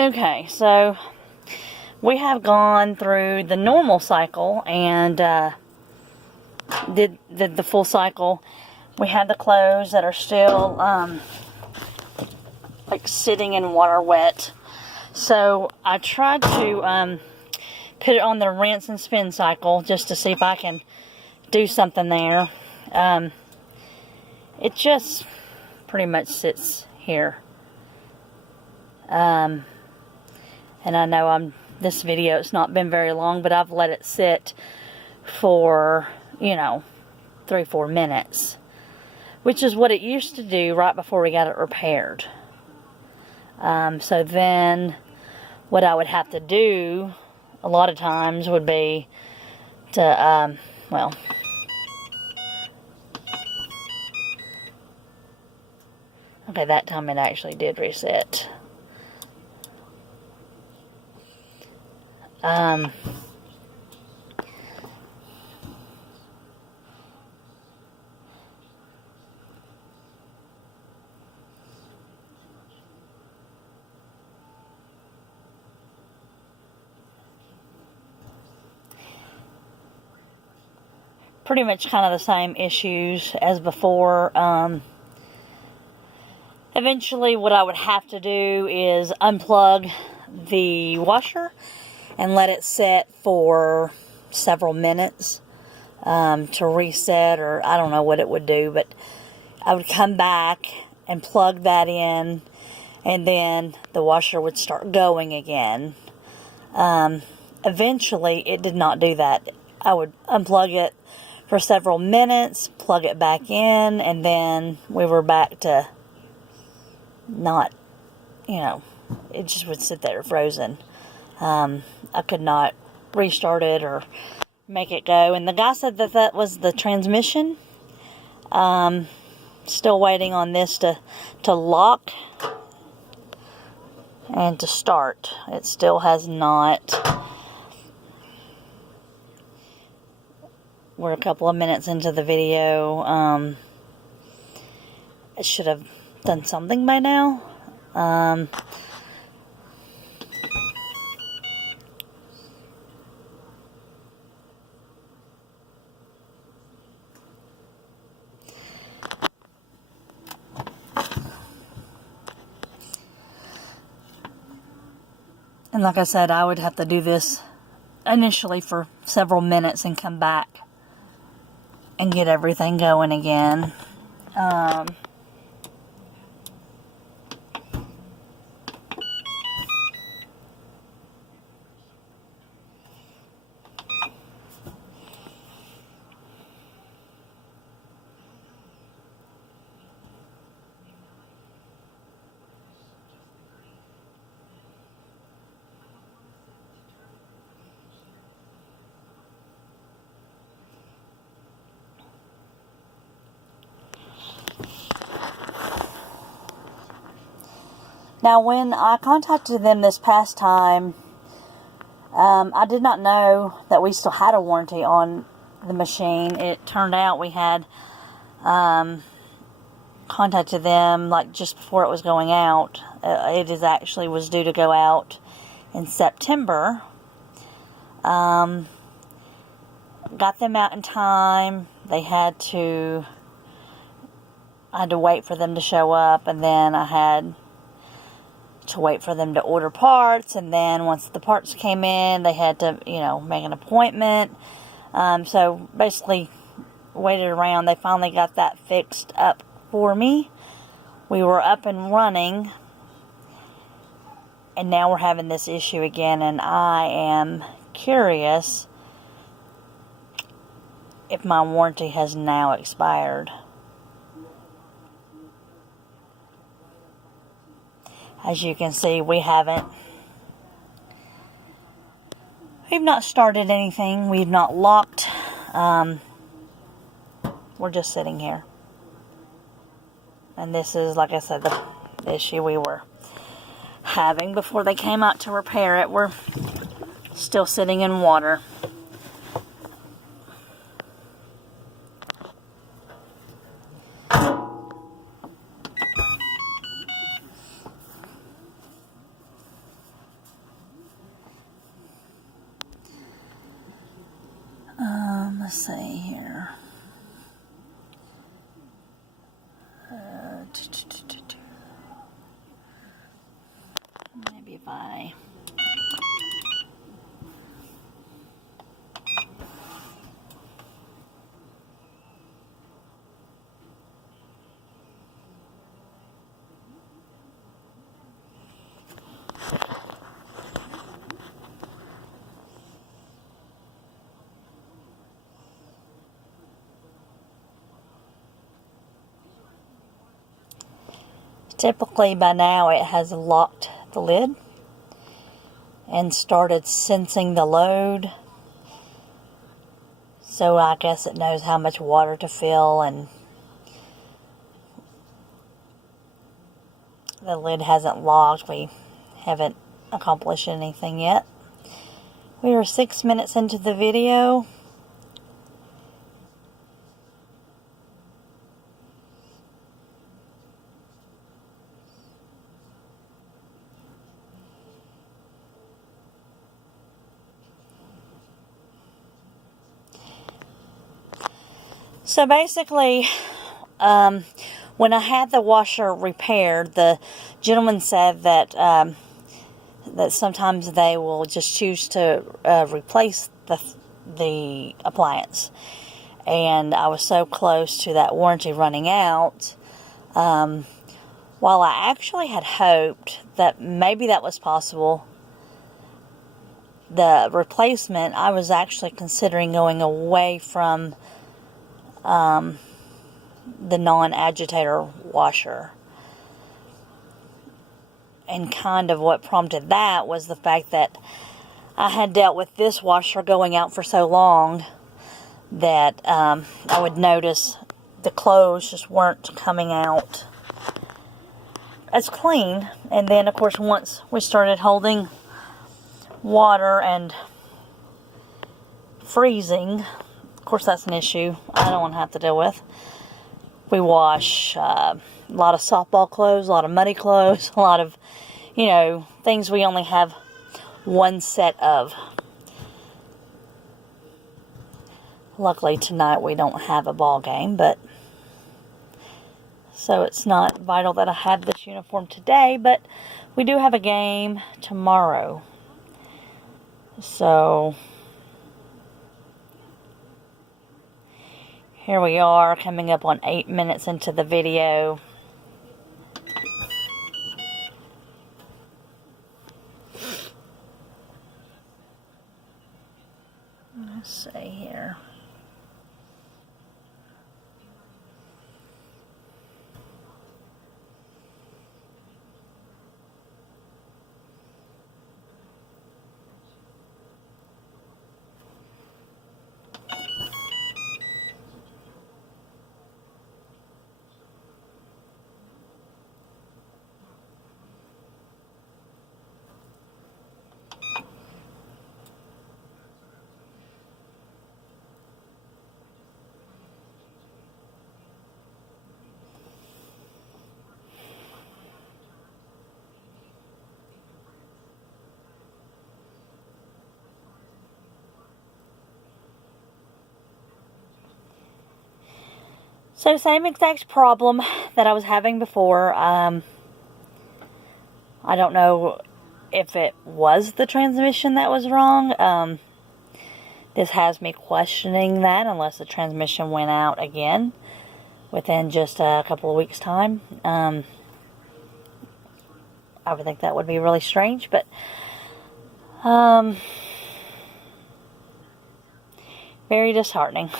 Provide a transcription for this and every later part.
Okay, so we have gone through the normal cycle and did the full cycle. We had the clothes that are still like sitting in water wet. So I tried to put it on the rinse and spin cycle just to see if I can do something there. It just pretty much sits here. And I know this video, it's not been very long, but I've let it sit for, 3-4 minutes, which is what it used to do right before we got it repaired. So then what I would have to do a lot of times would be to, okay, that time it actually did reset. Pretty much kind of the same issues as before. Eventually what I would have to do is unplug the washer and let it set for several minutes to reset, or I don't know what it would do, but I would come back and plug that in, and then the washer would start going again. Eventually it did not do that. I would unplug it for several minutes, plug it back in, and then we were back to not, it just would sit there frozen. I could not restart it or make it go. And the guy said that was the transmission. Still waiting on this to lock and to start. It still has not. We're a couple of minutes into the video. It should have done something by now. And like I said, I would have to do this initially for several minutes and come back and get everything going again. Now, when I contacted them this past time, I did not know that we still had a warranty on the machine. It turned out we had contacted them like just before it was going out. Was due to go out in September. Got them out in time. I had to wait for them to show up, and then I had to wait for them to order parts, and then once the parts came in, they had to, make an appointment. So basically waited around. They finally got that fixed up for me. We were up and running, and now we're having this issue again, and I am curious if my warranty has now expired. As you can see, we've not started anything. We've not locked. We're just sitting here. And this is, like I said, the issue we were having before they came out to repair it. We're still sitting in water. Let's see here. Maybe if I... Typically by now it has locked the lid and started sensing the load. So I guess it knows how much water to fill, and the lid hasn't locked. We haven't accomplished anything yet. We are 6 minutes into the video. So basically, when I had the washer repaired, the gentleman said that that sometimes they will just choose to replace the appliance. And I was so close to that warranty running out. While I actually had hoped that maybe that was possible, the replacement, I was actually considering going away from the non-agitator washer. And kind of what prompted that was the fact that I had dealt with this washer going out for so long that I would notice the clothes just weren't coming out as clean. And then of course once we started holding water and freezing, of course that's an issue I don't want to have to deal with. We wash a lot of softball clothes, a lot of muddy clothes, a lot of, you know, things we only have one set of. Luckily tonight we don't have a ball game, but so it's not vital that I have this uniform today, but we do have a game tomorrow. So here we are, coming up on 8 minutes into the video. Let's see here. So same exact problem that I was having before. I don't know if it was the transmission that was wrong. This has me questioning that unless the transmission went out again within just a couple of weeks' time. I would think that would be really strange, but very disheartening.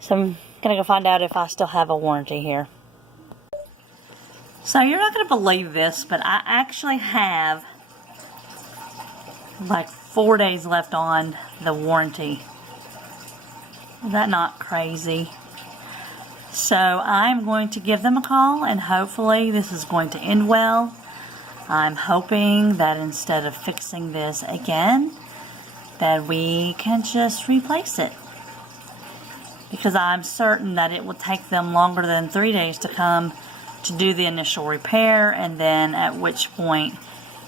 So I'm going to go find out if I still have a warranty here. So you're not going to believe this, but I actually have like 4 days left on the warranty. Is that not crazy? So I'm going to give them a call, and hopefully this is going to end well. I'm hoping that instead of fixing this again, that we can just replace it. Because I'm certain that it will take them longer than 3 days to come to do the initial repair, and then at which point,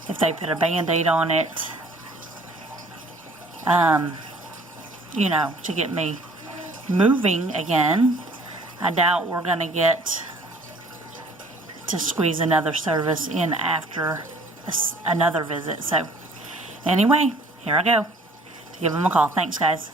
if they put a Band-Aid on it, you know, to get me moving again. I doubt we're going to get to squeeze another service in after another visit. So anyway, here I go to give them a call. Thanks, guys.